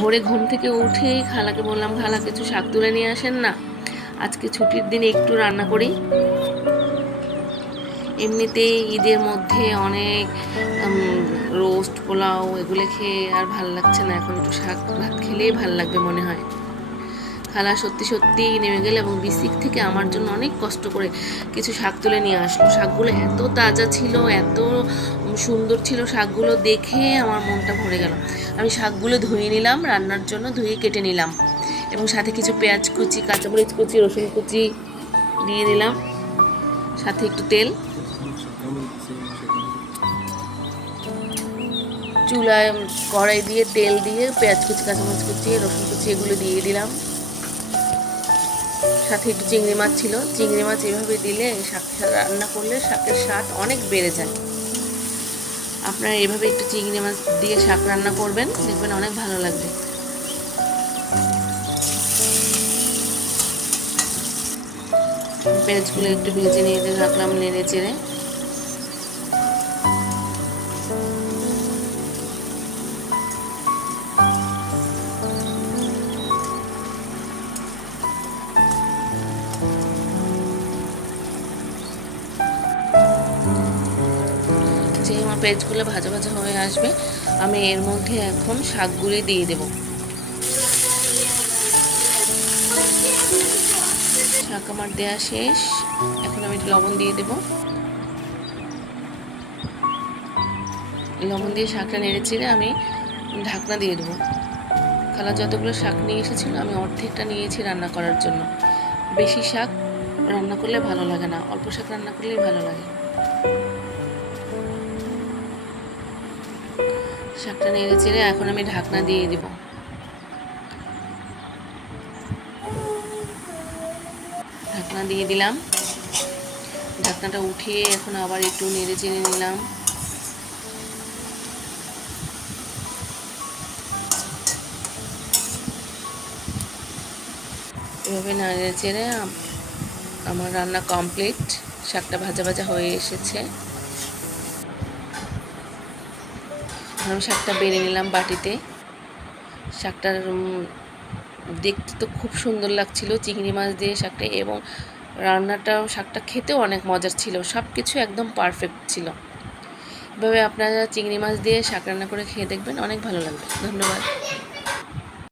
ভোরে ঘুম থেকে উঠেই খালাকে বললাম, খালা কিছু শাক তুলে নিয়ে আসেন না, আজকে ছুটির দিনে একটু রান্না করি। এমনিতেই ঈদের মধ্যে অনেক রোস্ট পোলাও এগুলো খেয়ে আর ভাল লাগছে না, এখন একটু শাক ভাত খেলেই ভাল লাগবে মনে হয়। খালা সত্যি সত্যি নেমে গেল এবং বিসিক থেকে আমার জন্য অনেক কষ্ট করে কিছু শাক তুলে নিয়ে আসলো। শাকগুলো এত তাজা ছিল, এত সুন্দর ছিল, শাকগুলো দেখে আমার মনটা ভরে গেল। আমি শাকগুলো ধুয়ে নিলাম, রান্নার জন্য ধুয়ে কেটে নিলাম এবং সাথে কিছু পেঁয়াজ কুচি, কাঁচামরিচ কুচি, রসুন কুচি দিয়ে দিলাম, সাথে একটু তেল। চুলায় কড়াই দিয়ে তেল দিয়ে পেঁয়াজ কুচি, কাঁচামরিচ কুচি, রসুন কুচি এগুলো দিয়ে দিলাম। সাথে একটু চিংড়ি মাছ ছিল, চিংড়ি মাছ এভাবে দিলে শাক রান্না করলে শাকের স্বাদ অনেক বেড়ে যায়। আপনারা এভাবে একটু চিংড়ি মাছ দিয়ে শাক রান্না করবেন, দেখবেন অনেক ভালো লাগবে। পেঁয়াজগুলো একটু ভেজে নিয়ে রাখলাম নেড়ে চেড়ে। যে আমার পেঁয়াজগুলো ভাজা ভাজা হয়ে আসবে, আমি এর মধ্যে এখন শাকগুলি দিয়ে দেব। শাক আমার দেওয়া শেষ, এখন আমি লবণ দিয়ে দেব। লবণ দিয়ে শাকটা নেড়ে চেড়ে আমি ঢাকনা দিয়ে দেবো। খালা যতগুলো শাক নিয়ে এসেছিল আমি অর্ধেকটা নিয়েছি রান্না করার জন্য। বেশি শাক রান্না করলে ভালো লাগে না, অল্প শাক রান্না করলেই ভালো লাগে। শাকটা নেড়ে চেড়ে এখন আমি ঢাকনা দিয়ে দিব। ঢাকনা দিয়ে দিলাম, ঢাকনাটা উঠিয়ে এখন আবার একটু নেড়ে চেড়ে নিলাম। এভাবে নেড়ে চেড়ে আমার রান্না কমপ্লিট। শাকটা ভাজা ভাজা হয়ে এসেছে। আমি শাকটা বেড়ে নিলাম বাটিতে। শাকটার দেখতে তো খুব সুন্দর লাগছিল, চিংড়ি মাছ দিয়ে শাকটা, এবং রান্নাটাও শাকটা খেতেও অনেক মজার ছিল, সব কিছু একদম পারফেক্ট ছিল। এভাবে আপনারা চিংড়ি মাছ দিয়ে শাক রান্না করে খেয়ে দেখবেন, অনেক ভালো লাগবে। ধন্যবাদ।